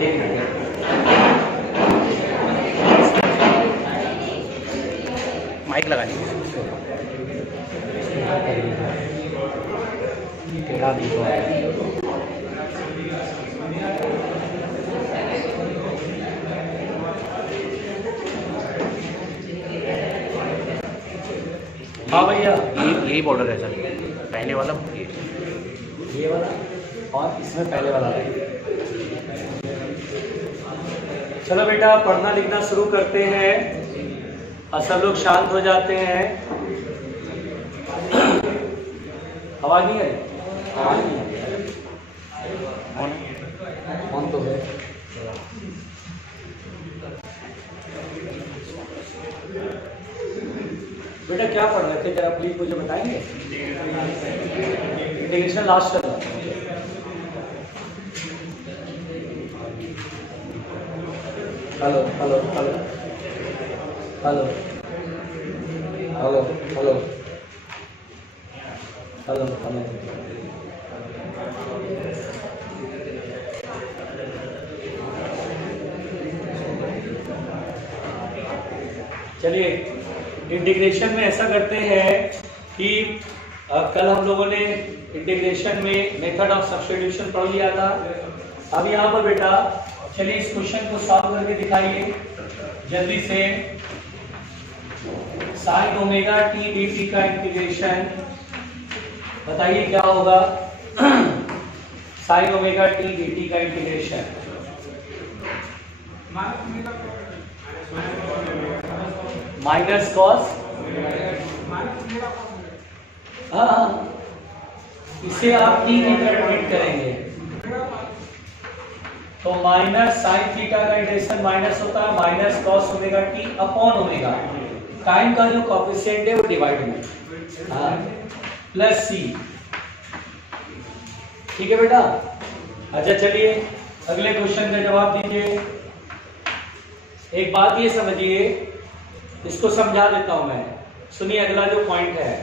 एक minute mike लगा लीजिए। हाँ भैया, यही बॉर्डर है सर, पहले वाला ये वाला और इसमें पहले वाला है। चलो बेटा पढ़ना लिखना शुरू करते हैं और सब लोग शांत हो जाते हैं। आवाज नहीं है? आवाज नहीं है? ऑन तो है। बेटा क्या पढ़ रहे थे जरा प्लीज मुझे बताएंगे। इंटीग्रेशन लास्ट कर रहा था। Hello hello hello hello hello hello hello hello चलिए इंटीग्रेशन में ऐसा करते हैं कि कल हम लोगों ने इंटीग्रेशन में मेथड ऑफ सब्स्टिट्यूशन पढ़ लिया था। अब यहाँ पर बेटा चलिए इस क्वेश्चन को सॉल्व करके दिखाइए जल्दी से। साइन ओमेगा टी dt का इंटीग्रेशन बताइए क्या होगा। साइन ओमेगा टी dt का इंटीग्रेशन माइनस कॉस, हाँ इसे आप टी की तरह ट्रीट करेंगे तो माइनस साइन थीटा का इंटीग्रेशन माइनस होता है minus cos omega T upon omega. Time का जो कोएफिशिएंट है वो डिवाइड में प्लस सी। ठीक है बेटा। अच्छा चलिए अगले क्वेश्चन का जवाब दीजिए। एक बात ये समझिए, इसको समझा देता हूं मैं, सुनिए अगला जो पॉइंट है।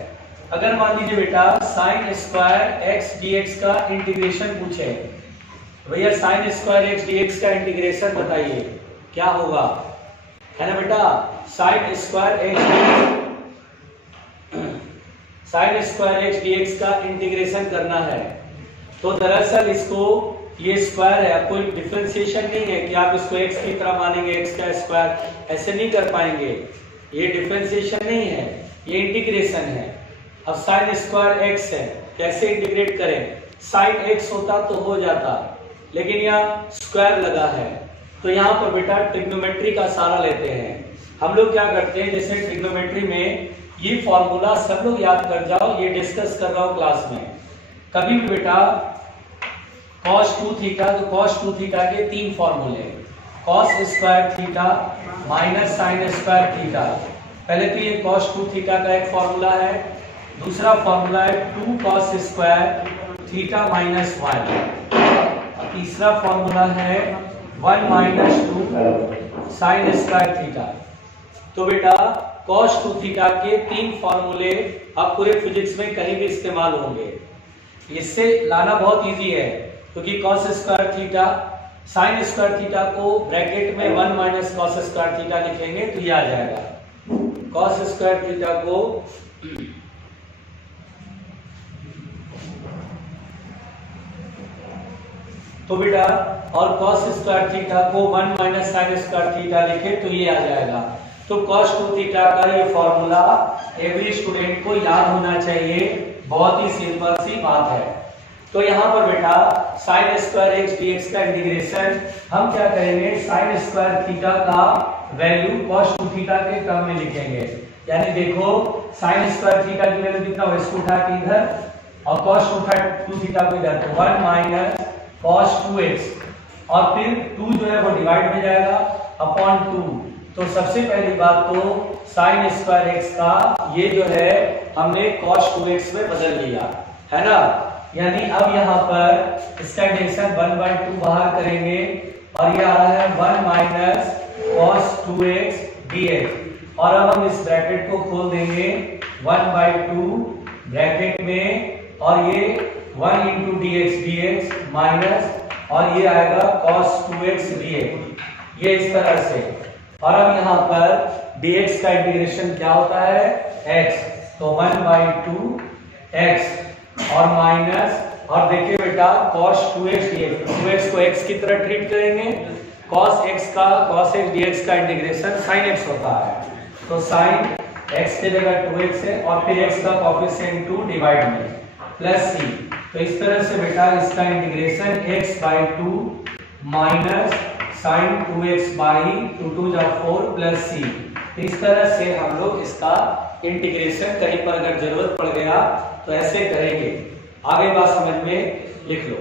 अगर मान लीजिए बेटा साइन स्क्वायर एक्स dx का इंटीग्रेशन पूछे, भैया साइन स्क्वायर एक्स dx का इंटीग्रेशन बताइए क्या होगा, है ना बेटा। साइन स्क्वायर एक्स dx का इंटीग्रेशन करना है तो दरअसल इसको ये स्क्वायर है, कोई डिफरेंशिएशन नहीं है कि आप इसको x की तरह मानेंगे x का स्क्वायर, ऐसे नहीं कर पाएंगे। ये डिफरेंशिएशन नहीं है, ये इंटीग्रेशन है। अब साइन स्क्वायर x है, कैसे इंटीग्रेट करें। साइन x होता तो हो जाता, लेकिन यहाँ स्क्वायर लगा है तो यहाँ पर बेटा ट्रिग्नोमेट्री का सहारा लेते हैं। हम लोग क्या करते हैं, जैसे ट्रिग्नोमेट्री में ये फॉर्मूला सब लोग याद कर जाओ, ये डिस्कस कर रहा हूँ क्लास में। कभी भी बेटा cos 2 थीटा, तो cos 2 थीटा के तीन फॉर्मूले, cos square theta minus sine square theta. पहले तो ये cos 2 थीटा का एक फॉर्मूला है, दूसरा फॉर्मूला है 2 cos स्क्वायर थीटा माइनस 1, तीसरा फॉर्मूला है 1 माइनस 2 साइन स्क्वायर थीटा। तो बेटा cos 2 थीटा के तीन फॉर्मूले अब पूरे फिजिक्स में कहीं भी इस्तेमाल होंगे। इससे लाना बहुत इजी है क्योंकि cos square theta sine square theta को ब्रैकेट में 1 माइनस cos स्क्वायर थीटा लिखेंगे तो ये आ जाएगा। cos स्क्वायर थीटा को तो बेटा और cos स्क्वायर थीटा को 1 माइनस साइन स्क्वायर थीटा लिखे तो ये आ जाएगा। तो cos 2 थीटा का ये फॉर्मूला एवरी स्टूडेंट को याद होना चाहिए, बहुत ही सिंपल सी बात है। तो यहाँ पर बेटा साइन स्क्वायर एक्स dx का इंटीग्रेशन हम क्या करेंगे, साइन स्क्वायर थीटा का वैल्यू cos 2 थीटा के टर्म में लिखेंगे। यानी देखो साइन स्क्वायर थीटा की वैल्यू कितना होगा, इसको उठा के इधर और cos 2 थीटा को इधर, तो 1 माइनस cos 2x और फिर 2 जो है वो डिवाइड में जाएगा अपॉन 2। तो सबसे पहली बात तो साइन स्क्वायर एक्स का ये जो है हमने cos 2x में बदल लिया, है ना। यानी अब यहाँ पर इसका इंटीग्रेशन 1/2 बाहर करेंगे और ये आ रहा है 1 माइनस cos 2x dx और अब हम इस ब्रैकेट को खोल देंगे 1/2 ब्रैकेट में और ये 1 into dx माइनस और ये आएगा cos 2x dx, ये इस तरह से। और अब यहाँ पर dx का इंटीग्रेशन क्या होता है, x, तो 1/2 x और माइनस, और देखिए बेटा cos 2x dx, 2x को x की तरह ट्रीट करेंगे, cos x dx का इंटीग्रेशन sin x होता है, तो sin x की जगह 2x है और फिर x का कोएफिशिएंट 2 डिवाइड में प्लस c, तो इस तरह से बेटा इसका integration x/2 minus sin 2x/2 जा 4 प्लस c। इस तरह से हम लोग इसका इंटीग्रेशन कहीं पर अगर जरूरत पड़ गया तो ऐसे करेंगे। आगे बात समझ में लिख लो।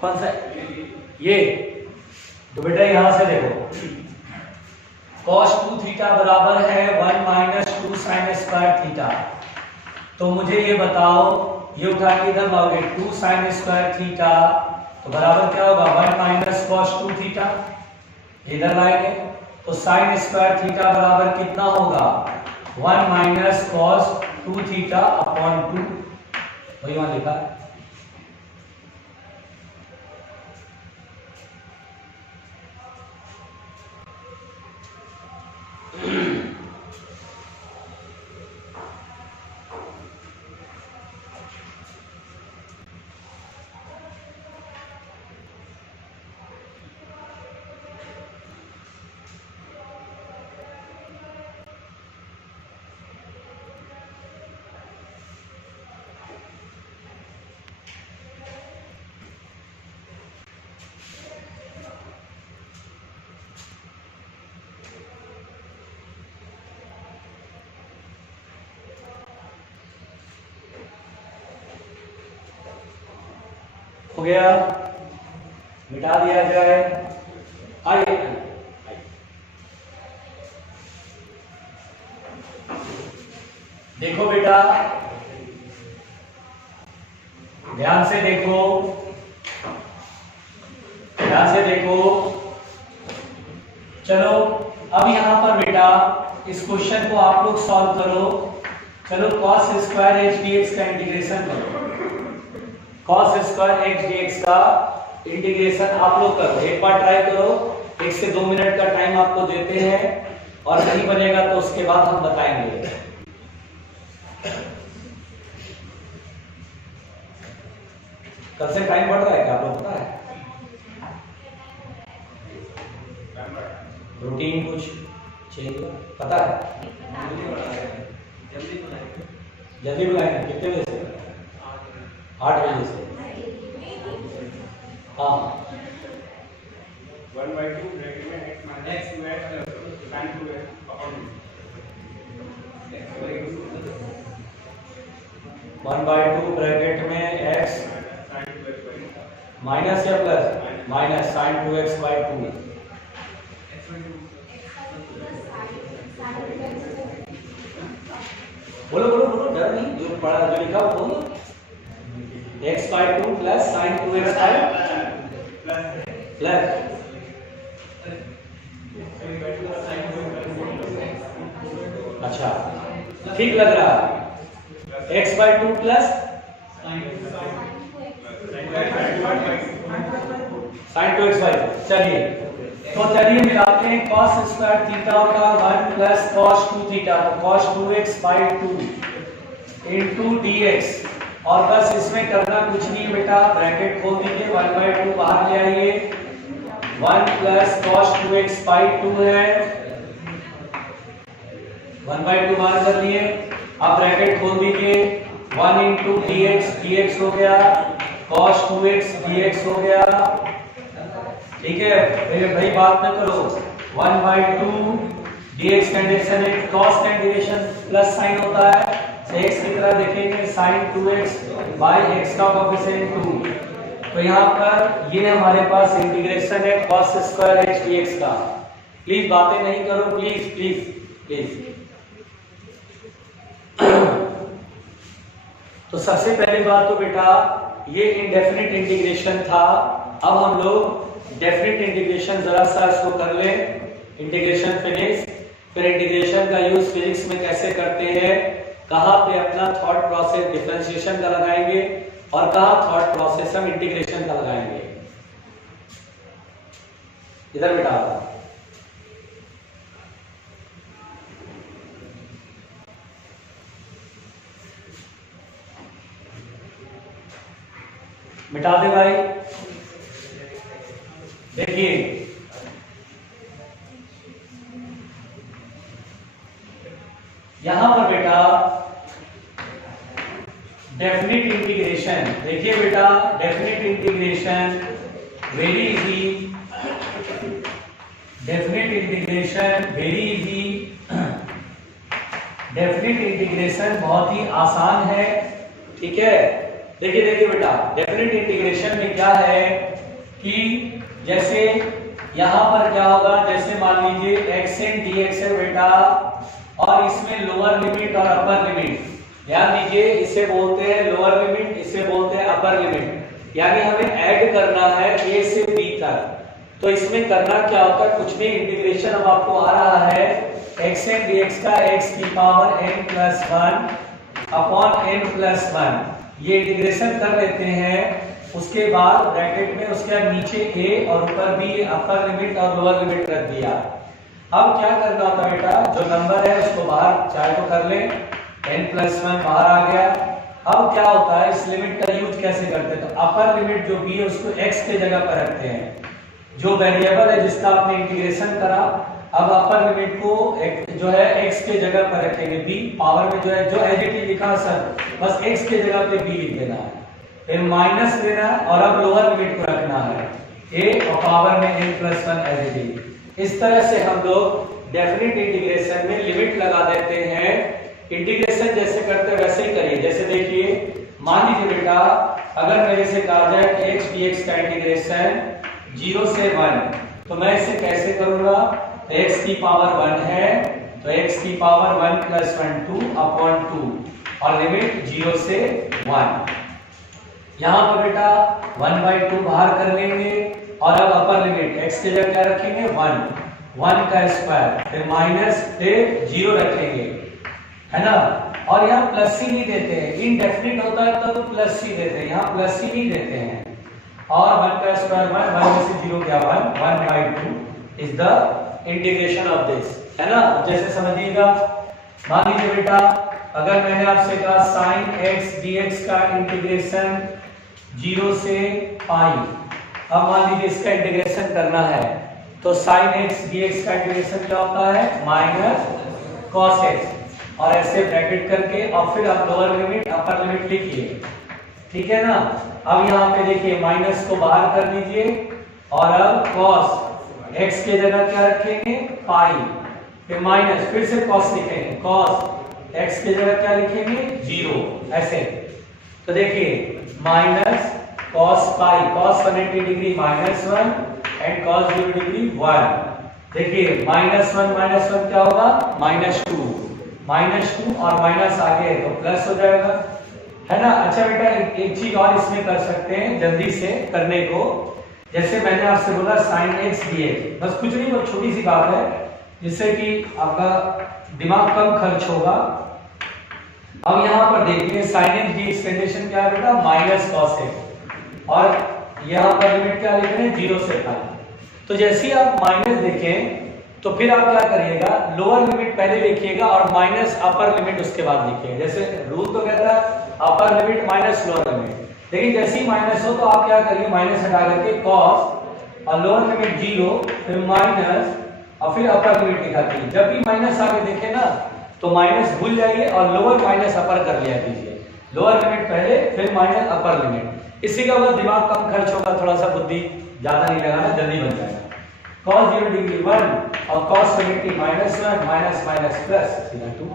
कौन सा ये, तो बेटा यहां से देखो cos 2 थीटा बराबर है 1 माइनस 2 sin स्क्वायर थीटा, तो मुझे ये बताओ ये उठा के इधर लाओगे 2 sin स्क्वायर थीटा, तो बराबर क्या होगा 1 माइनस cos 2 थीटा, इधर लाएंगे तो sin स्क्वायर थीटा बराबर कितना होगा 1 माइनस cos 2 थीटा अपॉन 2, वही वहां लिखा है। हो गया, मिटा दिया जाए। आइए देखो बेटा, ध्यान से देखो, ध्यान से देखो। चलो अब यहां पर बेटा इस क्वेश्चन को आप लोग सॉल्व करो। चलो cos स्क्वायर h dx का इंटीग्रेशन करो, cos स्क्वायर x dx का इंटीग्रेशन आप लोग करो, एक बार ट्राई करो। 1 से 2 मिनट का टाइम आपको देते हैं, और नहीं बनेगा तो उसके बाद हम बताएंगे। कल से टाइम बढ़ रहा है क्या, आपको पता है? रूटीन कुछ चाहिए पता है? जल्दी बुलाएंगे कितने बजे से? 8 बजे से। हाँ 1/2 ब्रैकेट में x minus 2x sin 2x upon 1/2 bracket में x sin 2x माइनस या प्लस, माइनस sin 2x/2। बोलो बोलो बोलो, डर नहीं, जो पढ़ा जो लिखा वो बोलो। x/2 plus sin 2x/2 plus अच्छा ठीक लग रहा है। x/2 plus sin 2x/2। चलिए तो चलिए मिलाते हैं। cos स्क्वायर थीटा का 1 प्लस cos 2 थीटा, तो cos 2x/2 इनटू dx, और बस इसमें करना कुछ नहीं बेटा, ब्रैकेट खोल दीजिए, 1/2 बाहर ले आइए, 1 प्लस cos 2x/2 है, 1/2 बाहर कर लिए। अब ब्रैकेट खोल दीजिए, 1 इंटू dx हो गया, cos 2x dx हो गया। ठीक है भाई, बात न करो। 1/2 dx का इंटीग्रेशन है, cos का इंटीग्रेशन प्लस साइन होता है, तो x की तरह देखेंगे sin 2x by x का कोएफिशिएंट 2। तो यहाँ पर ये हमारे पास इंटीग्रेशन है cos स्क्वायर h dx का। प्लीज बातें नहीं करो, प्लीज प्लीज प्लीज। तो सबसे पहली बात तो बेटा ये इंडेफिनिट इंटीग्रेशन था। अब हम लोग डेफिनिट इंटीग्रेशन जरा सा इसको कर लें। Integration finish. फिर इंटीग्रेशन का यूज फिजिक्स में कैसे करते हैं, कहां पे अपना थॉट प्रोसेस डिफरेंशिएशन का लगाएंगे और कहां थॉट प्रोसेस हम इंटीग्रेशन का लगाएंगे। इधर बेटा मिटा दे भाई। देखिए यहां पर बेटा डेफिनिट इंटीग्रेशन, देखिए बेटा definite integration very easy, definite integration very easy, definite integration बहुत ही आसान है। ठीक है, देखिए देखिए बेटा डेफिनिट इंटीग्रेशन में क्या है कि जैसे यहां पर क्या होगा, जैसे मान लीजिए x इन dx है बेटा और इसमें लोअर लिमिट और अपर लिमिट, ध्यान दीजिए इसे बोलते हैं लोअर लिमिट, इसे बोलते हैं अपर लिमिट। यानी हमें ऐड करना है a से b तक। तो इसमें करना क्या होता है, कुछ भी इंटीग्रेशन अब आपको आ रहा है x इन dx का x की पावर n+1 अपॉन n+1, ये इंटीग्रेशन कर लेते हैं। उसके बाद ब्रैकेट में उसके नीचे a और ऊपर भी अपर लिमिट और लोअर लिमिट रख दिया। अब क्या करना होता है बेटा, जो नंबर है उसको बाहर चाहे तो कर ले, n+1 बाहर आ गया। अब क्या होता है, इस लिमिट का यूज कैसे करते हैं, तो अपर लिमिट जो b है उसको x के जगह पर रखते हैं, जो वेरिएबल है जिसका आपने इंटीग्रेशन करा। अब अपर लिमिट को जो है x के जगह पर रखेंगे, b पावर में जो है जो एज इट इज लिखा सर बस x के जगह पे b लिख देना है, फिर माइनस देना है और अब लोअर लिमिट को रखना है a और पावर में n+1 एज इट इज। इस तरह से हम लोग डेफिनिट इंटीग्रेशन में लिमिट लगा देते हैं। इंटीग्रेशन जैसे करते हैं वैसे ही करिए। जैसे देखिए मान लीजिए बेटा अगर मेरे से कहा जाए कि x dx का इंटीग्रेशन 0 से 1, तो मैं इसे कैसे करूंगा, x की पावर 1 है तो x की पावर 1+1 2 अपॉन 2 और लिमिट 0 से 1। यहाँ पर बेटा 1/2 बाहर कर लेंगे और अब अपर लिमिट x की जगह क्या रखेंगे 1 का स्क्वायर, फिर माइनस फिर 0 रखेंगे, है ना। और यहाँ प्लस ही नहीं देते हैं, इनडेफिनिट होता है तो प्लस ही देते हैं, यहाँ प्लस ही नहीं देते हैं। और 1 का स्क्वायर 1 में से 0 गया 1/2 is the integration of this, है ना। जैसे समझिएगा मान लीजिए बेटा अगर मैंने आपसे कहा sin x dx का इंटीग्रेशन 0 से पाई, अब मान लीजिए इसका इंटीग्रेशन करना है तो sin x dx का इंटीग्रेशन क्या होता है माइनस cos x, और ऐसे ब्रैकेट करके और फिर आप लोअर लिमिट अपर लिमिट लिखिए, ठीक है ना। अब यहाँ पे देखिए माइनस को बाहर कर लीजिए और अब cos x के जगह क्या रखेंगे पाई, फिर माइनस फिर से cos लिखेंगे, cos x के जगह क्या लिखेंगे 0 ऐसे। तो देखिए minus cos pi, cos 180 degree -1 and cos 0 degree 1। देखिए -1 क्या होगा -2 और माइनस आगे तो प्लस हो जाएगा, है ना। अच्छा बेटा एक चीज और इसमें कर सकते हैं जल्दी से करने को, जैसे मैंने आपसे बोला sin x dx, बस कुछ नहीं, बहुत छोटी सी बात है जिससे कि आपका दिमाग कम खर्च होगा। अब यहाँ पर देखिए sin x dx कंडीशन क्या है बेटा -cos x, और यहाँ पर लिमिट क्या लिख रहे हैं 0 से पाई। तो जैसे ही आप माइनस देखें तो फिर आप क्या करिएगा, लोअर लिमिट पहले लिखिएगा और माइनस अपर लिमिट उसके बाद लिखिएगा। जैसे रूल तो कहता है upper limit minus lower limit, लेकिन जैसे ही माइनस हो तो आप क्या करिए माइनस हटा करके cos और लोअर लिमिट 0 फिर माइनस और फिर अपर लिमिट लिखा कीजिए। जब भी माइनस आगे देखे ना तो माइनस भूल जाइए और लोअर माइनस अपर कर लिया कीजिए, लोअर लिमिट पहले फिर माइनस अपर लिमिट। इसी का वजह दिमाग कम खर्च होगा, थोड़ा सा बुद्धि ज्यादा नहीं लगाना, जल्दी बन जाएगा। cos 0 डिग्री 1 और cos 70 -1 माइनस प्लस सीधा 2।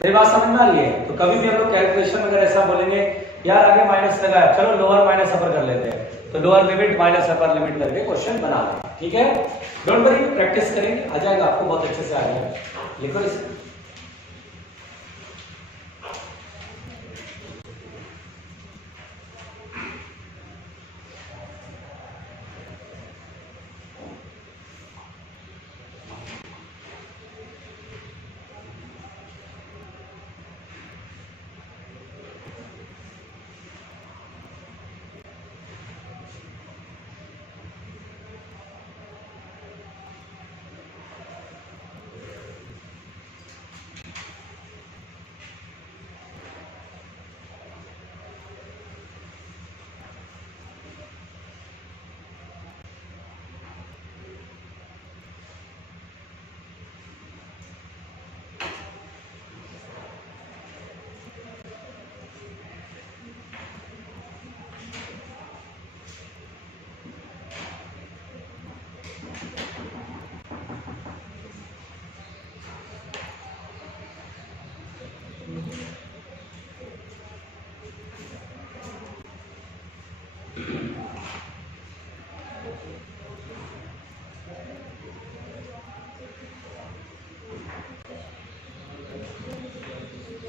मेरी बात समझ में आ रही है? तो कभी भी हम लोग कैलकुलेशन में अगर ऐसा बोलेंगे यार आगे माइनस लगाया, चलो लोअर माइनस अपर कर लेते हैं, तो lower limit minus upper limit करके क्वेश्चन बना लें, ठीक है? डोंट वरी, प्रैक्टिस करेंगे, आ जाएगा आपको, बहुत अच्छे से आ जाएगा। लिखो इसे।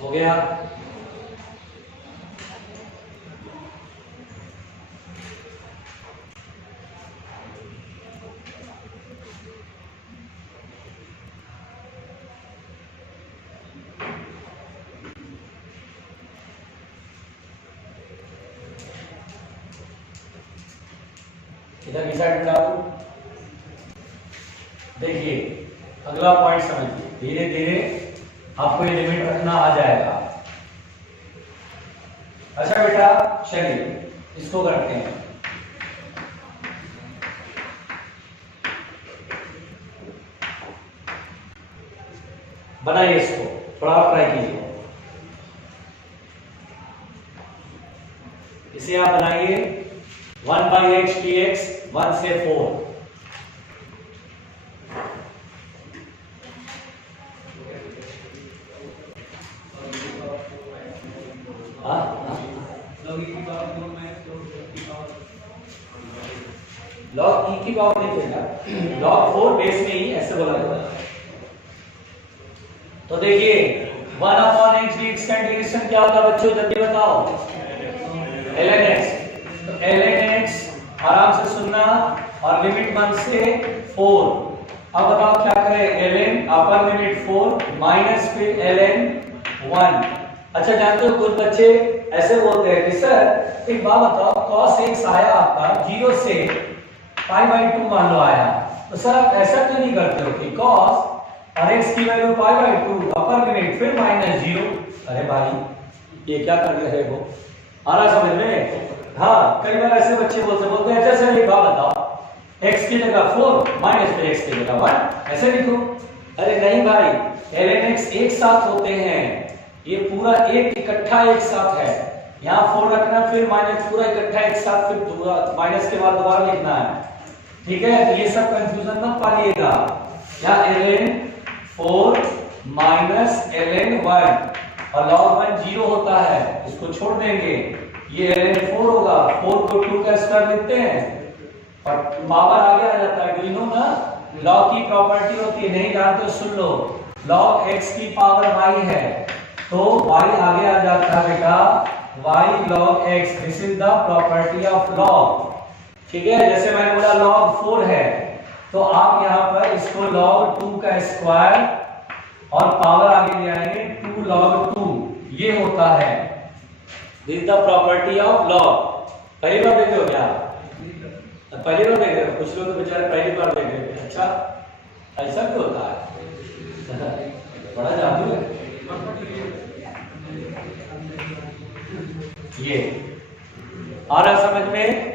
हो गया? इधर की साइड में डालू। देखिए अगला पॉइंट समझिए, धीरे धीरे आपको ये लिमिट रखना आ जाएगा। अच्छा बेटा चलिए इसको करते हैं। बनाइए इसको, थोड़ा और ट्राई कीजिए। इसे आप बनाइए 1/x dx 1 से 4। लॉग ई की पावर नहीं देगा, लॉग 4 बेस में ही ऐसे बोला जाता है। तो देखिए 1/x dx का इंटीग्रेशन क्या होगा बच्चों, जल्दी बताओ। ln x, तो ln x आराम से सुनना, और लिमिट 1 से 4। अब बताओ क्या करें, ln अपर लिमिट 4 माइनस फिर ln 1। अच्छा जानते हो कुछ बच्चे ऐसे बोलते हैं कि सर एक बात बताओ, cos x आया आपका 0 से π/2 मान लो आया, तो सर आप ऐसा क्यों नहीं करते हो कि cos और x की वैल्यू π/2 अपर लिमिट फिर -0। अरे भाई ये क्या कर रहे हो, आ रहा समझ में? हाँ कई बार ऐसे बच्चे बोलते हैं अच्छा सर एक बात बताओ, x की जगह 4 माइनस फिर x की जगह 1 ऐसे लिखो। अरे नहीं भाई, ln x एक साथ होते हैं, ये पूरा एक इकट्ठा एक साथ है। यहाँ 4 रखना फिर माइनस पूरा इकट्ठा एक साथ, फिर पूरा माइनस के बाद दोबारा लिखना है, ठीक है? तो ये सब कंफ्यूजन मत पालिएगा। यहाँ ln 4 माइनस ln 1 और log 1 0 होता है, इसको छोड़ देंगे, ये ln 4 होगा। 4 को 2 का स्क्वायर लिखते हैं और पावर आगे आ जाता है। डू यू नो ना, log की प्रॉपर्टी होती है, नहीं जानते तो सुन लो। log x की पावर y है तो y आगे आ जाता है बेटा y log x, this is the property of log, ठीक है? जैसे मैंने बोला log 4 है तो आप यहाँ पर इसको log 2 का स्क्वायर और पावर आगे ले आएंगे 2 log 2, ये होता है। This is the property of log। पहली बार देख रहे हो क्या? पहली बार देख रहे हो? कुछ लोग तो बेचारे पहली बार देख रहे हैं। अच्छा ऐसा भी होता है बड़ा जादू है ये। आ रहा समझ में?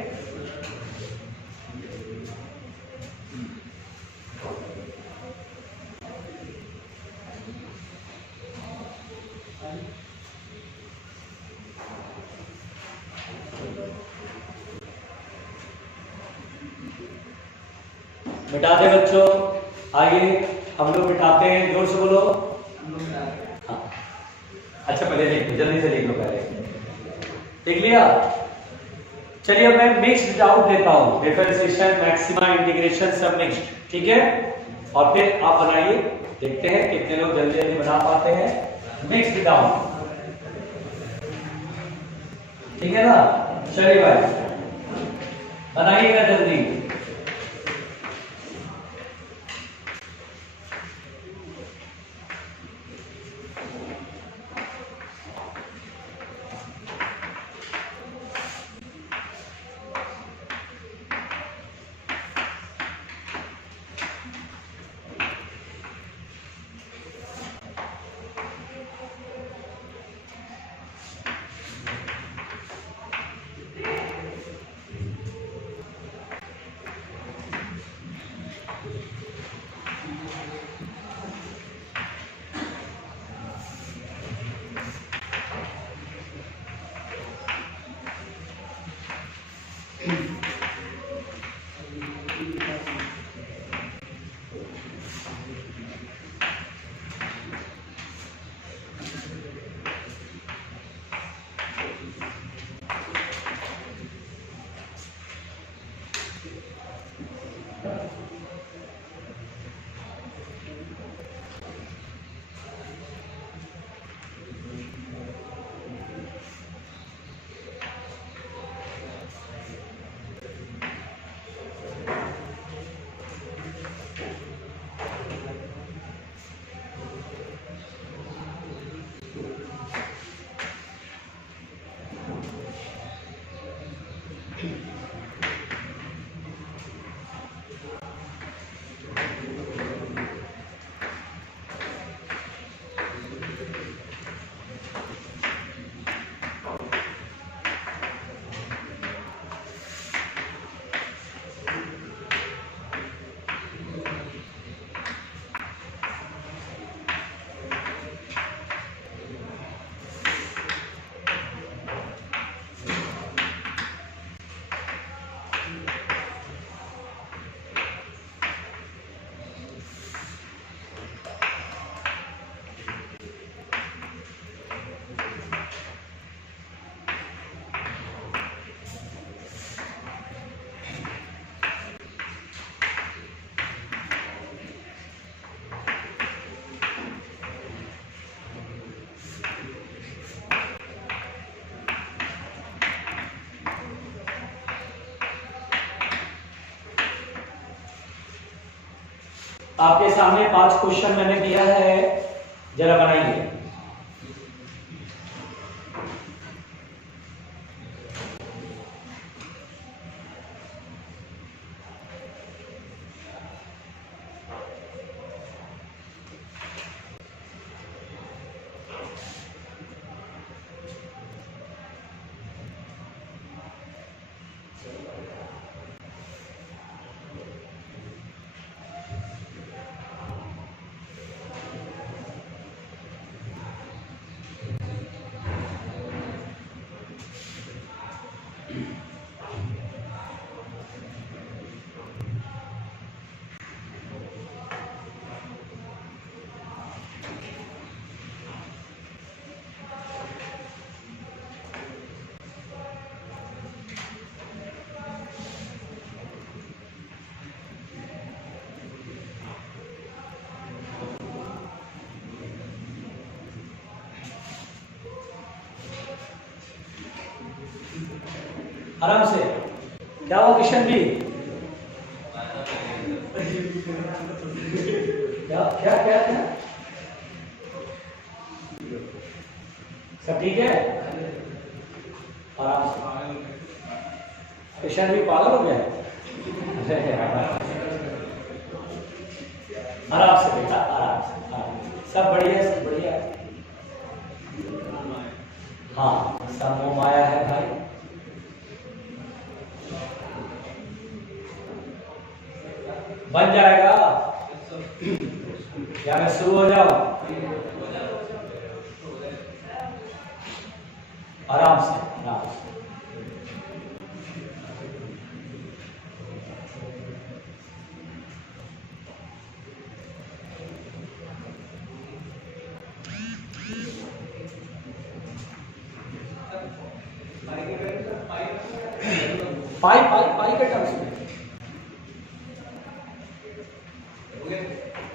मिटा दे बच्चों, आइए हम लोग मिटाते हैं, जोर से बोलो। हाँ अच्छा, पहले लिख लो, जल्दी से लिख लो, पहले लिख लिया। चलिए मैं मिक्स्ड आउट देता हूं, डिफरेंशिएशन, मैक्सिमा, इंटीग्रेशन सब मिक्स्ड, ठीक है। और फिर आप बनाइए, देखते हैं कितने लोग जल्दी जल्दी बना पाते हैं मिक्स्ड डाउन, ठीक है ना। चलिए भाई बनाइएगा जल्दी। आपके सामने 5 क्वेश्चन मैंने दिया है, जरा बनाइए। आराम से, क्या हुआ किशन भी? क्या क्या क्या क्या सब ठीक है? आराम से, किशन भी पागल हो गया? आराम से बेटा, आराम से, सब बढ़िया, सब बढ़िया। हाँ सब मोह माया है भाई। बन जाएगा, क्या मैं शुरू हो जाऊं? आराम से, आराम से। पाई पाई पाई के टर्म्स में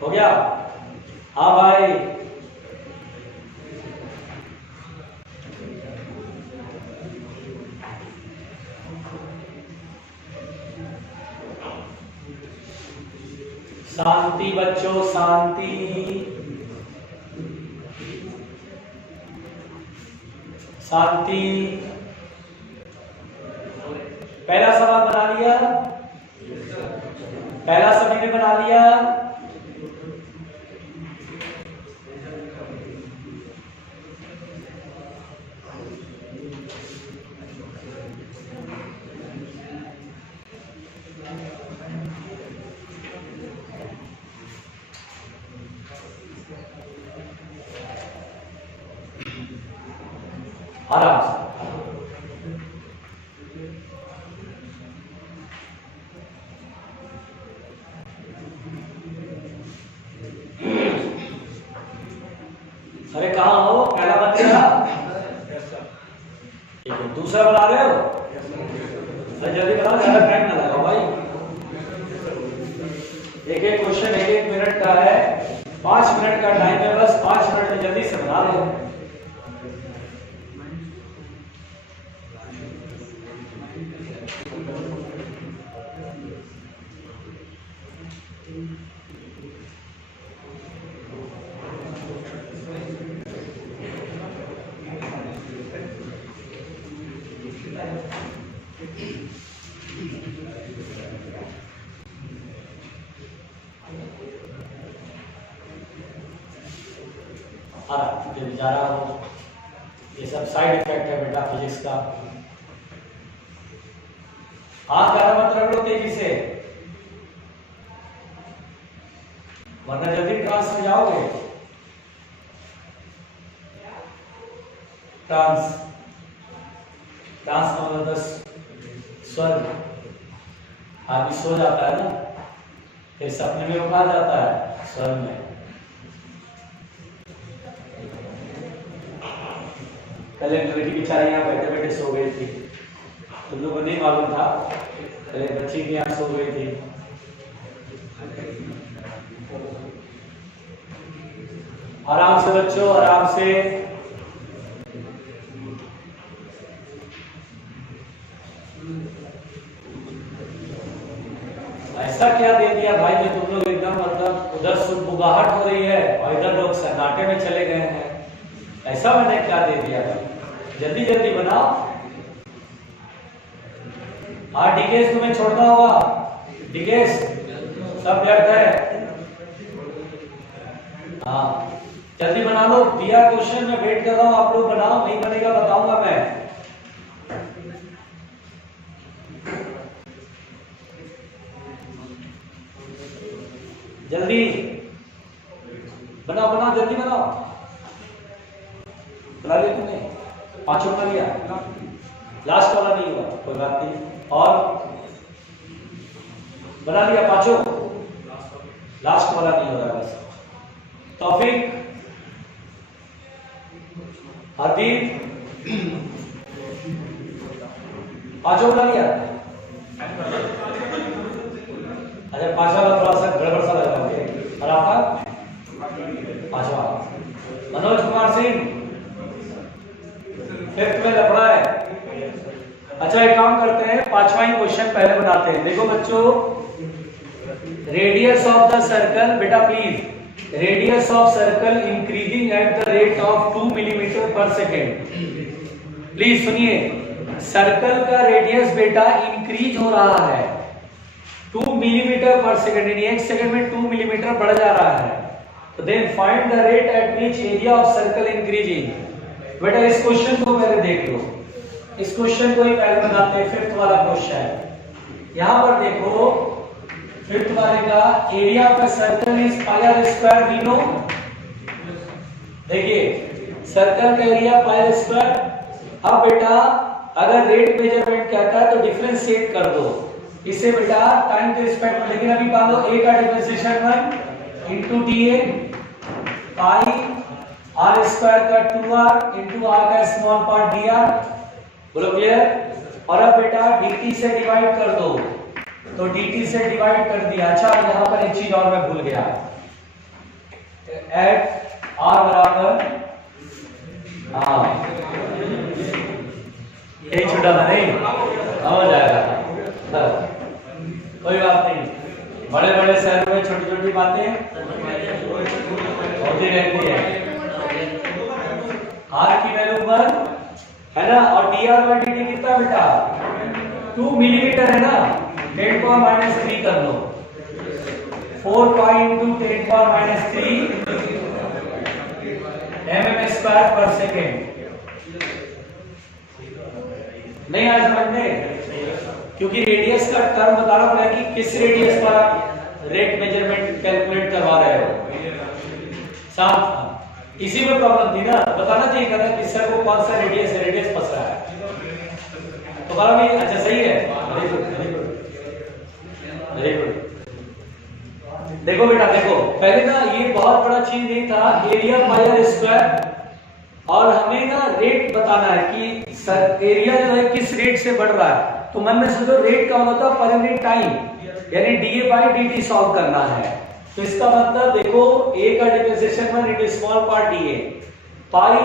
हो गया। हाँ भाई, शांति बच्चों, शांति। शांति। पहला सवाल बना लिया? पहला सभी ने बना लिया? आराम से। अरे कहाँ हो? पहला बन गया? ठीक है, दूसरा बना रहे हो? अरे जल्दी बनाओ, ज्यादा टाइम ना लगाओ भाई। एक एक क्वेश्चन 1-1 मिनट का है, 5 मिनट का टाइम है, बस 5 मिनट में जल्दी से बना लो। जा रहा हूं, ये सब साइड इफेक्ट है बेटा फिजिक्स का। हाथ ज्यादा मत रगड़ो तेजी से, वरना जल्दी ट्रांस में जाओगे। ट्रांस, ट्रांस मतलब स्वर्ग। आदमी सो जाता है ना, फिर सपने में उठा जाता है स्वर्ग में। कल एक लड़की बेचारी यहाँ बैठे बैठे सो गई थी, तुम लोगों को नहीं मालूम था, बच्ची की यहाँ सो गई थी। आराम से बच्चों, आराम से। ऐसा क्या दे दिया भाई कि तुम लोग एकदम मतलब उधर सुबुगाहट हो रही है और इधर लोग सन्नाटे में चले गए हैं? ऐसा मैंने क्या दे दिया भाई? जल्दी जल्दी बनाओ। हाँ, डिकेस तुम्हें छोड़ना होगा, डिकेस सब व्यर्थ है। हाँ जल्दी बना लो, दिया क्वेश्चन में वेट कर रहा हूं, आप लोग बनाओ, नहीं बनेगा बताऊंगा मैं। जल्दी बनाओ बनाओ, जल्दी बनाओ। बना लिया तुमने? पांचों बना लिया? लास्ट वाला नहीं हुआ, कोई बात नहीं। और बना लिया पांचों? लास्ट वाला नहीं हो रहा बस। तौफीक, हरदीप, पांचों बना लिया? अच्छा, पांचवा थोड़ा सा गड़बड़ सा लगा मुझे। और आपका पांचवा? मनोज कुमार सिंह, फिफ्थ में लफड़ा है। अच्छा एक काम करते हैं, पांचवा ही क्वेश्चन पहले बनाते हैं। देखो बच्चों, रेडियस ऑफ द सर्कल, बेटा please, radius of circle increasing at the rate of 2 millimetre पर सेकेंड। प्लीज सुनिए, सर्कल का रेडियस बेटा इंक्रीज हो रहा है 2 मिलीमीटर पर सेकेंड, यानी 1 सेकेंड में 2 मिलीमीटर बढ़ जा रहा है। तो then find the rate at which area of circle increasing. बेटा इस क्वेश्चन को पहले देख लो, इस क्वेश्चन को ही पहले बनाते हैं। फिफ्थ वाला क्वेश्चन, यहां पर देखो, फिफ्थ वाले का area of circle is pi r square, we know. देखिए सर्कल का एरिया पाई आर स्क्वायर। अब बेटा अगर रेट मेजरमेंट कहता है तो डिफरेंशिएट कर दो इसे बेटा टाइम के रिस्पेक्ट में। लेकिन अभी मान लो a का differentiation 1 into d pi r square का 2r इंटू आर का स्मॉल पार्ट डी आर। बोलो क्लियर? और अब बेटा dt से डिवाइड कर दो, तो dt से डिवाइड कर दिया। अच्छा यहाँ पर एक चीज और मैं भूल गया, एट r बराबर एक छोटा था नहीं, हो जाएगा कोई बात नहीं, बड़े बड़े शहरों में छोटी छोटी बातें होती रहती है। r की वैल्यू 1 है ना, और dr बाई dt कितना बेटा 2 मिलीमीटर है ना, 10 पावर माइनस 3 कर लो, 4 pi into 10 power minus 3 mm square पर सेकेंड। नहीं आया समझ में, क्योंकि रेडियस का टर्म बताना पड़ेगा कि किस रेडियस पर रेट मेजरमेंट कैलकुलेट करवा रहे हो। साथ इसी में प्रॉब्लम थी ना, बताना चाहिए था कि सर को कौन सा रेडियस है, रेडियस फंस रहा है तो बोला भी अच्छा सही है, वेरी गुड। देखो बेटा देखो, पहले ना ये बहुत बड़ा चीज नहीं था, एरिया पाई आर स्क्वायर, और हमें ना रेट बताना है कि सर एरिया जो है किस रेट से बढ़ रहा है। तो मन में सोचो रेट का होता है पर यूनिट टाइम, यानी डीए बाई डीटी सॉल्व करना है। तो इसका मतलब देखो a का डिफरेंशिएशन में इनटू स्मॉल पार्ट dA, पाई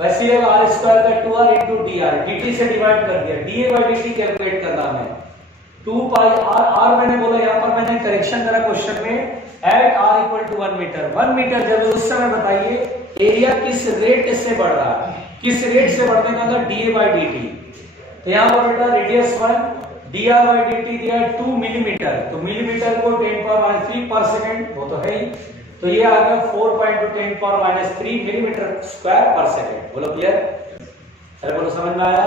वैसे ही r स्क्वायर का 2r इनटू dr, dt से डिवाइड कर दिया, dA बाई dt कैलकुलेट करना है 2 पाई r मैंने बोला, यहां पर मैंने करेक्शन करा क्वेश्चन में, at r equal to 1 metre. 1 metre जब उस समय बताइए एरिया किस रेट से बढ़ रहा है, किस रेट से बढ़ने का मतलब dA बाई dt। तो यहां पर बेटा रेडियस 1 dr बाई dt दिया 2 मिलीमीटर, तो मिलीमीटर को 10 पावर -3 पर सेकंड, वो तो है ही, तो ये आ गया 4.10 पावर -3 मिलीमीटर स्क्वायर पर सेकंड। बोलो क्लियर? अरे बोलो समझ में आया?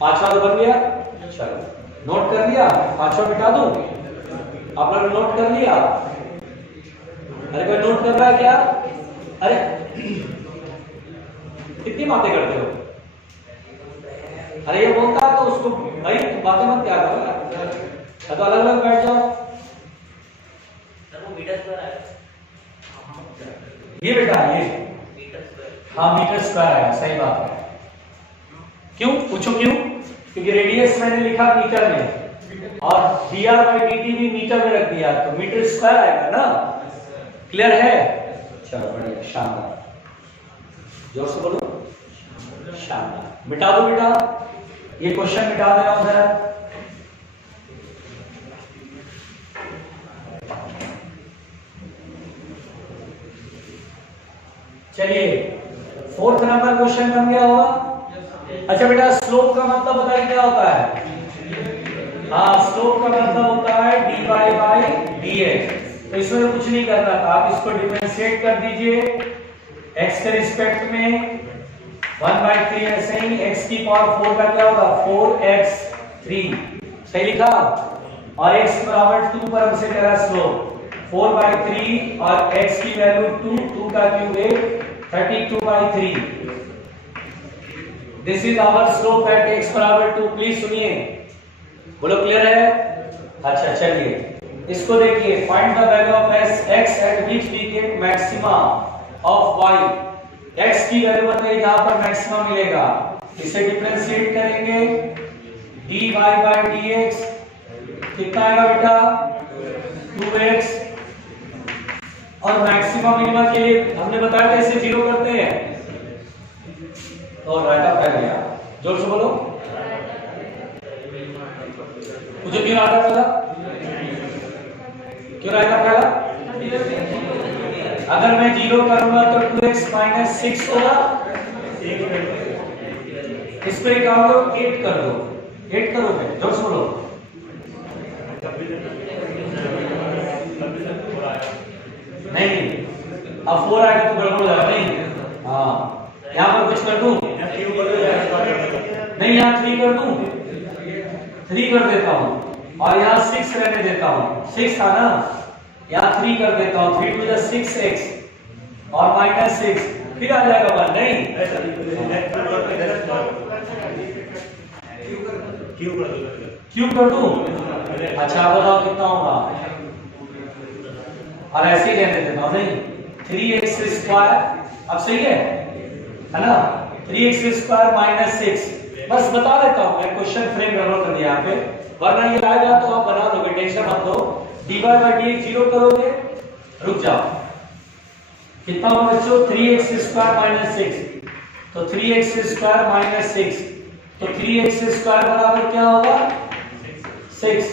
पांचवा तो बन गया, चलो नोट कर लिया, पांचवा मिटा दूं, आप लोग नोट कर लिया? अरे कोई नोट कर रहा है क्या? अरे कितनी बातें करते हो? अरे ये बोलता है तो उसको भाई बातें मत क्या करो, तो अलग अलग बैठ जाओ। ये बेटा ये हाँ मीटर स्क्वायर है, सही बात है। क्यों पूछो क्यों? क्योंकि रेडियस मैंने लिखा मीटर में और dr बाई dt भी मीटर में रख दिया, तो मीटर स्क्वायर आएगा ना। क्लियर है? चलो बढ़िया, शानदार, जोर से बोलो शानदार। मिटा दो बेटा, ये क्वेश्चन मिटा देना उधर। चलिए 4th नंबर क्वेश्चन बन गया होगा। अच्छा बेटा स्लोप का मतलब बताइए क्या होता है? हाँ स्लोप का मतलब होता है dy बाई dx। तो इसमें कुछ नहीं करना था, आप इसको डिफरेंशिएट कर दीजिए x के रिस्पेक्ट में 1/3, ऐसे ही x की पावर 4 का क्या होगा 4x3, सही लिखा, और x बराबर 2 पर हमसे कह रहा स्लोप 4/3 और x की वैल्यू 2 का cube 32/3। This is our slope at x बराबर 2। प्लीज सुनिए, बोलो क्लियर है? अच्छा चलिए इसको देखिए, find the value of x at which we get maxima of y। x की वैल्यू बताइए जहां पर मैक्सिमम मिलेगा, इसे डिफरेंशिएट करेंगे dy बाई dx कितना आएगा बेटा 2x, और मैक्सिमम मिनिमा के लिए हमने बताया था इसे 0 करते हैं, तो राइट अप है गया। जोर से बोलो, मुझे क्यों राइट अप लगा? क्यों राइट अप लगा? अगर मैं 0 करूंगा तो 2x - 6 होगा, इस पे क्या होगा 8 कर दो, 8 करोगे, जोर से बोलो। नहीं अब 4 आएगा तो गड़बड़ हो जाएगा, नहीं हाँ यहाँ पर कुछ कर दूं, नहीं यहाँ 3 कर दूं, 3 कर देता हूँ, और यहाँ 6 रहने देता हूँ, 6 था ना, यहाँ 3 कर देता हूँ, 3 to the 6x और -6, फिर आ जाएगा 1, नहीं क्यूब कर दूं। अच्छा बताओ कितना होगा, और ऐसे ही रहने देता हूं, नहीं 3x², अब सही है ना, 3x² - 6 बस बता देता हूं, मैं क्वेश्चन फ्रेम गड़बड़ कर दिया यहाँ पे, वरना ये आएगा तो आप बना दोगे, टेंशन मत लो। dy by dx 0 करोगे, रुक जाओ, कितना होगा बच्चों 3x स्क्वायर माइनस 6, तो 3x स्क्वायर माइनस 6, तो 3x स्क्वायर बराबर क्या होगा 6,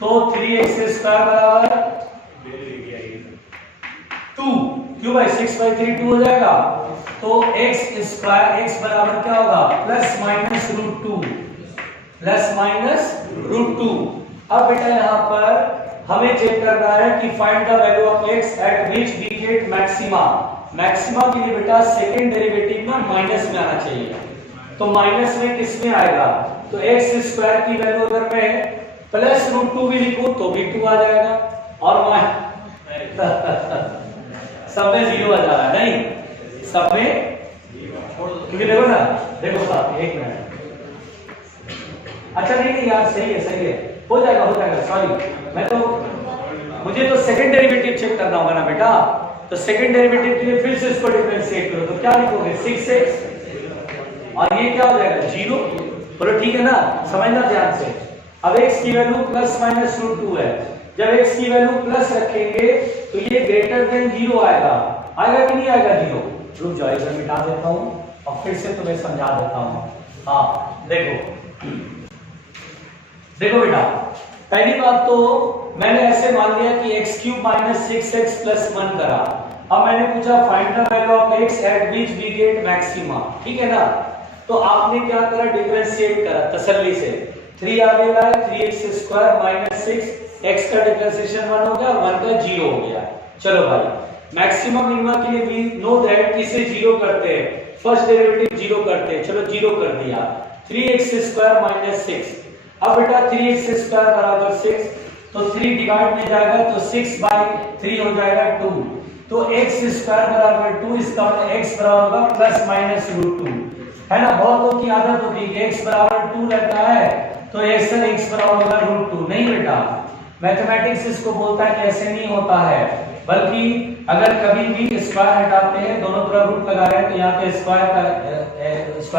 तो 3x स्क्वायर बराबर 2, क्यों भाई 6 by 3 2 हो जाएगा, तो x स्क्वायर x बराबर क्या होगा plus minus root 2, plus minus root 2। अब बेटा यहाँ पर हमें चेक करना है कि find the value of x at which we get maxima. Maxima के लिए बेटा सेकंड डेरिवेटिव ना माइनस में आना चाहिए, तो माइनस में किस में आएगा, तो x स्क्वायर की वैल्यू अगर मैं प्लस रूट 2 भी लिखूं तो भी 2 आ जाएगा, और सब में 0 आ जा रहा है, नहीं सब में, क्योंकि देखो ना, देखो साहब एक मिनट, अच्छा नहीं यार सही है, हो जाएगा, सॉरी मैं तो, मुझे तो सेकंड डेरिवेटिव चेक करना होगा ना बेटा, तो सेकंड डेरिवेटिव के लिए फिर से इसको डिफरेंशिएट करो, तो क्या लिखोगे 6x, और ये क्या हो जाएगा 0, बोलो ठीक है ना, समझना ध्यान से। अब x की वैल्यू प्लस माइनस रूट 2 है, जब x की वैल्यू प्लस रखेंगे तो ये ग्रेटर देन 0 आएगा कि नहीं आएगा 0, रुक जाओ इसे मिटा देता हूं और फिर से तुम्हें समझा देता हूं। हाँ देखो बेटा, पहली बात तो मैंने ऐसे मान लिया कि x cube minus 6x plus 1 करा, अब मैंने पूछा find the value of x at which we get maxima, ठीक है ना, तो आपने क्या करा डिफरेंशिएट करा तसल्ली से, 3 आ गया 3x स्क्वायर माइनस 6, x का डिफरेंशिएशन 1 हो गया और 1 का 0 हो गया। चलो भाई मैक्सिमा मिनिमा के लिए वी नो दैट इसे 0 करते हैं, फर्स्ट डेरिवेटिव 0 करते हैं, चलो 0 कर दिया, 3x स्क्वायर माइनस 6, अब बेटा 3x स्क्वायर बराबर 6, तो 3 डिवाइड में जाएगा तो 6 बाई 3 हो जाएगा 2, तो x स्क्वायर बराबर 2, इसका मतलब x बराबर होगा प्लस माइनस रूट 2, है ना, बहुत लोगों की आदत होती है x बराबर 2 रहता है तो x बराबर होगा रूट 2, नहीं बेटा, मैथमेटिक्स इसको बोलता है कि ऐसे नहीं होता है, बल्कि अगर कभी भी स्क्वायर हटाते हैं, दोनों तरफ रूट लगा रहे हैं, तो यहाँ पे स्क्वायर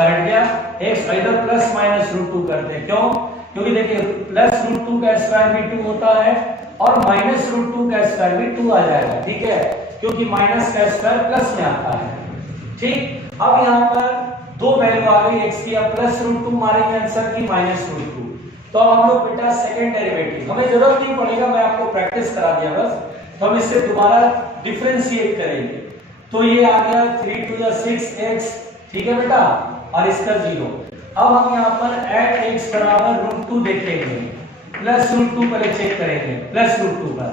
हट गया, x इधर प्लस माइनस रूट 2 करते हैं, क्यों, क्योंकि देखिए प्लस रूट 2 का स्क्वायर भी 2 होता है और माइनस रूट 2 का स्क्वायर भी 2 आ जाएगा, ठीक है, क्योंकि माइनस का स्क्वायर प्लस में आता है, ठीक। अब यहाँ पर दो वैल्यू आ गई x की, अब प्लस रूट 2 मारेंगे आंसर की माइनस रूट 2, तो अब हम लोग बेटा सेकंड डेरिवेटिव, हमें जरूरत नहीं पड़ेगा, मैं आपको प्रैक्टिस करा दिया बस, तो हम इससे दोबारा डिफरेंशिएट करेंगे, तो ये आ गया 3 to the 6x, ठीक है बेटा, और इसका 0। अब हम यहाँ पर एट x बराबर रूट 2 देखेंगे, प्लस रूट 2 पहले चेक करेंगे, प्लस रूट 2 पर,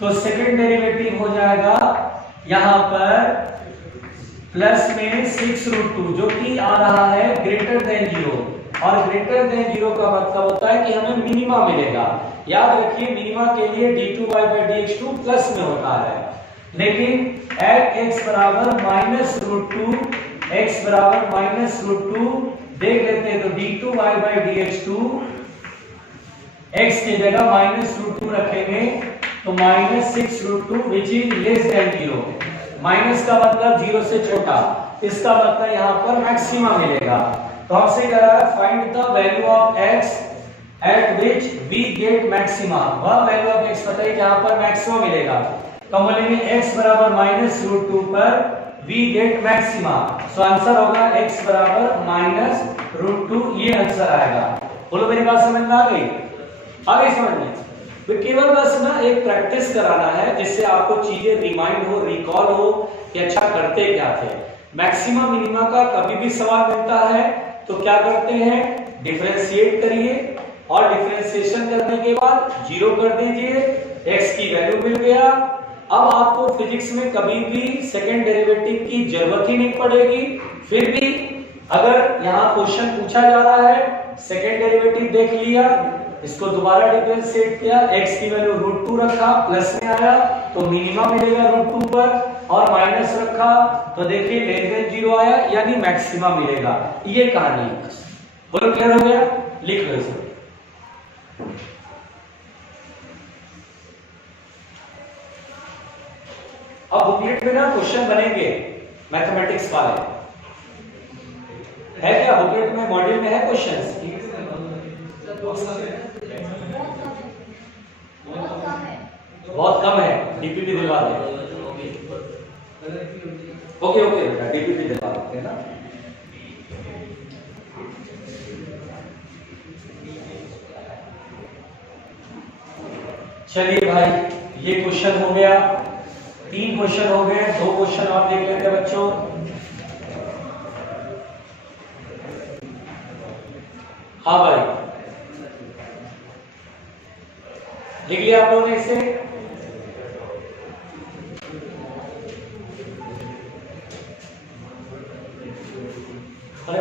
तो सेकंड डेरिवेटिव हो जाएगा यहाँ पर प्लस में 6 रूट 2, जो कि आ रहा है ग्रेटर देन 0, और ग्रेटर देन 0 का मतलब होता है कि हमें मिनिमा मिलेगा, याद रखिए मिनिमा के लिए d2y by dx2 प्लस में होता है, लेकिन एट x बराबर माइनस रूट 2, x बराबर माइनस रूट 2 देख लेते हैं, तो d2y by dx2 x की जगह माइनस रूट 2 रखेंगे तो minus 6 root 2 which is less than 0, minus का मतलब 0 से छोटा, इसका मतलब यहाँ पर मैक्सिमा मिलेगा, तो हमसे कह रहा है find the value of x at which we get maxima, वह वैल्यू ऑफ x बताइए जहां पर मैक्सिमा मिलेगा, तो बोलेंगे x बराबर माइनस रूट 2 पर we get maxima, so answer होगा x बराबर माइनस रूट 2, ये आंसर आएगा। बोलो मेरी बात समझ में आ गई समझ में, तो केवल बस ना एक प्रैक्टिस कराना है जिससे आपको चीजें रिमाइंड हो, रिकॉल हो कि अच्छा करते क्या थे। मैक्सिमा मिनिमा का कभी भी सवाल मिलता है तो क्या करते हैं, डिफरेंशिएट करिए और डिफरेंशिएशन करने के बाद 0 कर दीजिए, x की वैल्यू मिल गया। अब आपको फिजिक्स में कभी भी सेकंड डेरिवेटिव की जरूरत ही नहीं पड़ेगी, फिर भी अगर यहाँ क्वेश्चन पूछा जा रहा है, सेकंड डेरिवेटिव देख लिया, इसको दोबारा डिफरेंशिएट किया, x की वैल्यू रूट 2 रखा, प्लस में आया तो मिनिमा मिलेगा रूट 2 पर, और माइनस रखा तो देखिए लेस देन 0 आया, यानी मैक्सिमा मिलेगा, ये कहानी। बोलो क्लियर हो गया, लिख लो इसे। अब बुकलेट में ना क्वेश्चन बनेंगे मैथमेटिक्स वाले, है क्या बुकलेट में, मॉड्यूल में है क्वेश्चंस? बहुत कम है, डीपीपी दिलवा दे। ओके ओके बेटा, डीपीपी दिलवा देते हैं ना। चलिए भाई, ये क्वेश्चन हो गया, 3 क्वेश्चन हो गए, 2 क्वेश्चन आप देख लेते हैं बच्चों। हाँ भाई, लिख लिया आप लोगों ने इसे? अरे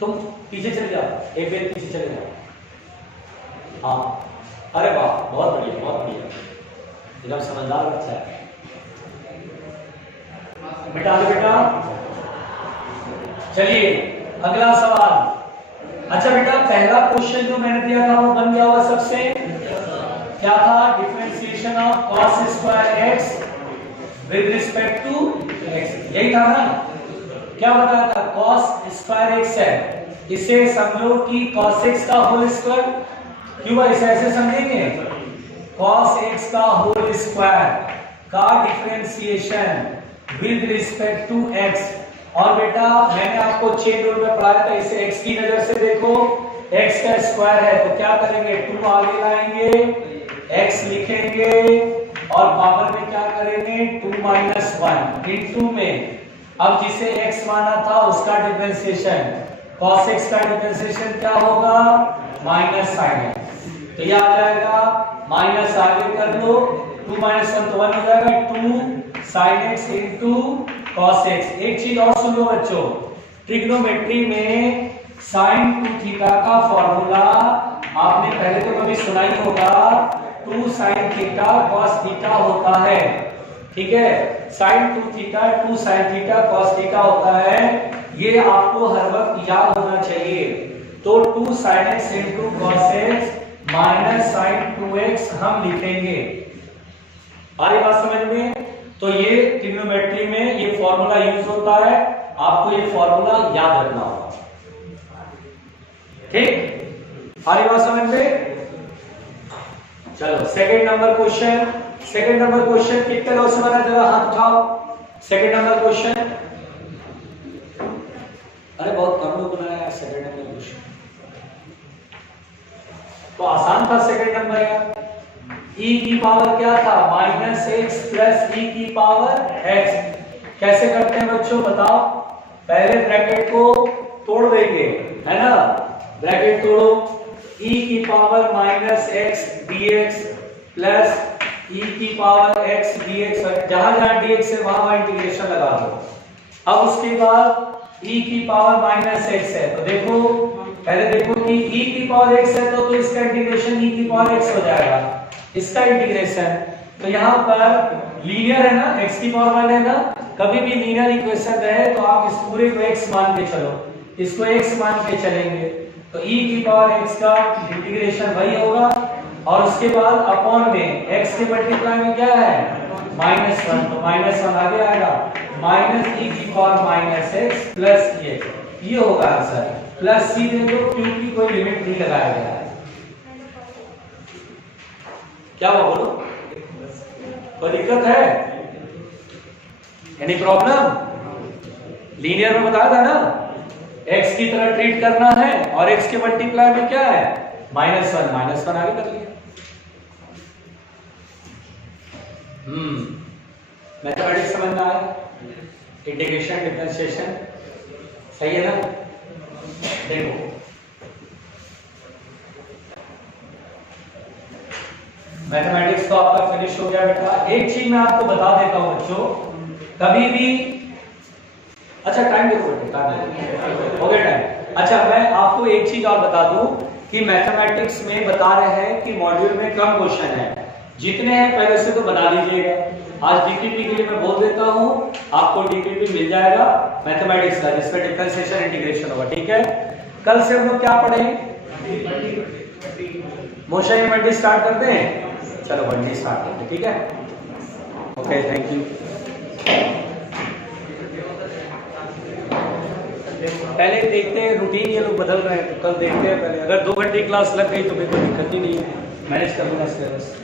तुम पीछे चले जाओ, एक बेर पीछे चले जाओ। हाँ, अरे वाह, बहुत बढ़िया बहुत बढ़िया, एकदम समझदार बच्चा है बेटा। बेटा चलिए अगला सवाल। अच्छा बेटा, पहला क्वेश्चन जो मैंने दिया था वो बन गया हुआ सबसे, क्या था? Differentiation of cos square x with respect to x, यही था ना? क्या बताया था? cos स्क्वायर x है, इसे समझो कि cos x का होल स्क्वायर। क्यों भाई, इसे ऐसे समझेंगे? cos x का होल स्क्वायर का differentiation with respect to x। और बेटा मैंने आपको चेन रूल में पढ़ाया था, इसे x की नजर से देखो, x का स्क्वायर है तो क्या करेंगे? 2 आगे लाएंगे, x लिखेंगे और पावर में क्या करेंगे? 2 - 1 इनटू में। अब जिसे x माना था उसका डिफरेंशिएशन, cos x का डिफरेंशिएशन क्या होगा? माइनस साइन है, तो ये आ जाएगा माइनस, आगे कर लो, 2 - 1 तो 1 हो जाएगा, 2 sin x into cos x। एक चीज और सुन लो बच्चों, ट्रिग्नोमेट्री में sin 2 थीटा का फॉर्मूला आपने पहले तो कभी सुना ही होगा, 2 sin थीटा cos थीटा होता है, ठीक है? sin 2 theta 2 sin theta cos theta होता है, ये आपको हर वक्त याद होना चाहिए। तो 2 sin x into cos x minus sin 2x हम लिखेंगे। आ रही बात समझ में? तो ये ट्रिग्नोमेट्री में ये फॉर्मूला यूज होता है, आपको ये फॉर्मूला याद रखना होगा, ठीक? आ रही बात समझ में? चलो second number question. Second number question कितने लोग से बना, जरा हाथ उठाओ। सेकंड नंबर क्वेश्चन, अरे बहुत कम लोग बनाया है सेकंड नंबर क्वेश्चन, तो आसान था सेकंड नंबर यार। e की पावर क्या था? -x प्लस e की पावर x। कैसे करते हैं बच्चों बताओ? पहले ब्रैकेट को तोड़ देंगे, है ना? ब्रैकेट तोड़ो, e की power -x dx plus e की पावर x dx, जहां जहां dx है वहां इंटीग्रेशन लगा दो। अब उसके बाद e की पावर -x है, तो देखो पहले देखो कि e की पावर x है तो इसका इंटीग्रेशन e की पावर x हो जाएगा, इसका इंटीग्रेशन। तो यहाँ पर लीनियर है ना, x की पावर 1 है ना, कभी भी लीनियर इक्वेशन रहे तो आप इस पूरे को x मान के चलो, इसको x मान के चलेंगे, तो e की पावर x का इंटीग्रेशन वही होगा, और उसके बाद अपॉन में x के मल्टीप्लाई में क्या है? -1, तो -1 आगे आएगा, माइनस e की पावर -x प्लस ये होगा आंसर। प्लस c देखो क्योंकि कोई लिमिट नहीं लगाया गया है। क्या हुआ बोलो, कोई दिक्कत है? Any problem? लीनियर में बताया था ना, x की तरह ट्रीट करना है और x के मल्टीप्लाई में क्या है? -1 आगे कर लिया। मैथमेटिक्स समझ में आया? इंटीग्रेशन डिफरेंशिएशन सही है ना? देखो मैथमेटिक्स तो आपका फिनिश हो गया बेटा। एक चीज मैं आपको बता देता हूं बच्चों, कभी भी, अच्छा टाइम देखो बेटे, टाइम हो गया टाइम। अच्छा मैं आपको एक चीज और बता दूं कि मैथमेटिक्स में बता रहे हैं कि मॉड्यूल में कम क्वेश्चन है, जितने हैं पहले से तो बना लीजिएगा। आज डीपीपी के लिए मैं बोल देता हूं, आपको डीपीपी मिल जाएगा मैथमेटिक्स का, जिसमें डिफरेंशिएशन इंटीग्रेशन होगा, ठीक है? कल से हम लोग क्या पढ़ेंगे? मोशन इवेंट स्टार्ट करते हैं, चलो बढ़िया स्टार्ट करते हैं, ठीक है? Okay thank you. पहले देखते हैं, रूटीन ये लोग बदल रहे हैं तो कल देखते हैं। पहले अगर 2 घंटे क्लास लग गई तो मेरे को दिक्कत ही नहीं है, मैनेज कर लूँगा सिलेबस।